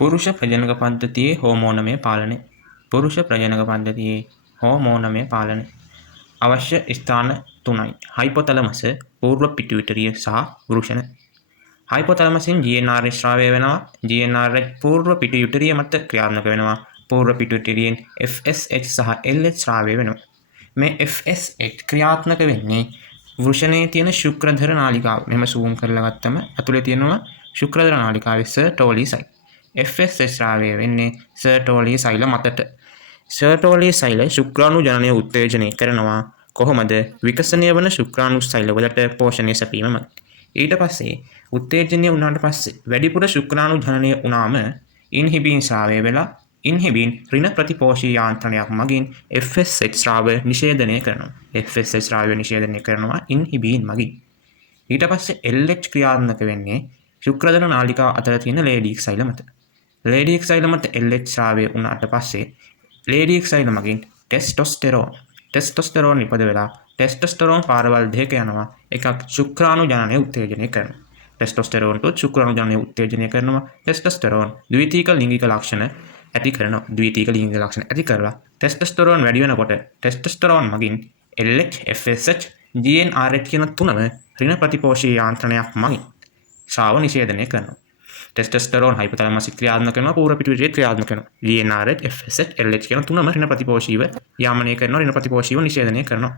පුරුෂ ප්‍රජනක පද්ධතියේ හෝමෝනමය පාලනය. පුරුෂ ප්‍රජනක පද්ධතියේ හෝමෝනමය පාලනය. අවශ්‍ය ස්ථාන 3යි. හයිපොතලමස, පූර්ව පිටුවිටරිය සහ වෘෂණ. හයිපොතලමසින් GnRH ස්‍රාවය වෙනවා. GnRH පූර්ව පිටුවිටරිය මත ක්‍රියාත්මක වෙනවා. පූර්ව පිටුවිටරියෙන් FSH සහ LH ස්‍රාවය වෙනවා. මේ FSH ක්‍රියාත්මක වෙන්නේ වෘෂණයේ තියෙන ශුක්‍රධර නාලිකාව. මෙහෙම zoom කරලා ගත්තම ඇතුලේ තියෙනවා ශුක්‍රධර නාලිකාවේ සර්ටෝලි සෛල. FSH ස්‍රාවය වෙන්නේ සර්ටෝලි සෛල මතට. සර්ටෝලි සෛල ශුක්‍රාණු ජනනය උත්තේජනය කරනවා. කොහොමද? විකසනය වන ශුක්‍රාණු සෛල වලට පෝෂණය සැපීම මගින්. ඊට පස්සේ උත්තේජනය වුණාට පස්සේ වැඩිපුර ශුක්‍රාණු ජනනය වුණාම ඉන්හිබින් ස්‍රාවය වෙලා ඉන්හිබින් ඍණ ප්‍රතිපෝෂී යාන්ත්‍රණයක් මගින් FSH ස්‍රාවය නිෂේධනය කරනවා. FSH ස්‍රාවය නිෂේධනය කරනවා ඉන්හිබින් මගින්. ඊට පස්සේ LH ක්‍රියාත්මක වෙන්නේ ශුක්‍රධර නාලිකාව අතර තියෙන ලේඩික් සෛල මත. ලේඩික් සෛල මත LH ස්‍රාවය වුණාට පස්සේ ලේඩික් සෛල මගින් ටෙස්ටොස්ටෙරෝන් නිපද වෙලා ටෙස්ටොස්ටෙරෝන් පාරවල් දෙක යනවා. එකක් ශුක්‍රාණු ජනනය උත්තේජනය කරනවා. ටෙස්ටොස්ටෙරෝන් තුත් ශුක්‍රාණු ජනනය උත්තේජනය කරනවා. ටෙස්ටොස්ටෙරෝන් ද්විතීයික ලිංගික ලක්ෂණ ඇති කරනවා. ද්විතීයික ලිංගික ලක්ෂණ ඇති කරලා ටෙස්ටොස්ටෙරෝන් වැඩි වෙනකොට ටෙස්ටොස්ටෙරෝන් මගින් LH, FSH, GnRH කියන තුනම ඍණ ප්‍රතිපෝෂී යාන්ත්‍රණයක් මගින් ස්‍රාව නිෂේධනය කරනවා. ටෙස්ටොස්ටෙරෝන් හයිපොතලමස් ක්‍රියාත්මක කරනවා. පූර්ව පිටුවිටරිය ක්‍රියාත්මක කරනවා. GnRH, FSH, LH කියන තුනම ඍණ ප්‍රතිපෝෂීව යාමනය කරනවා. ඍණ ප්‍රතිපෝෂීව නිෂේධනය කරනවා.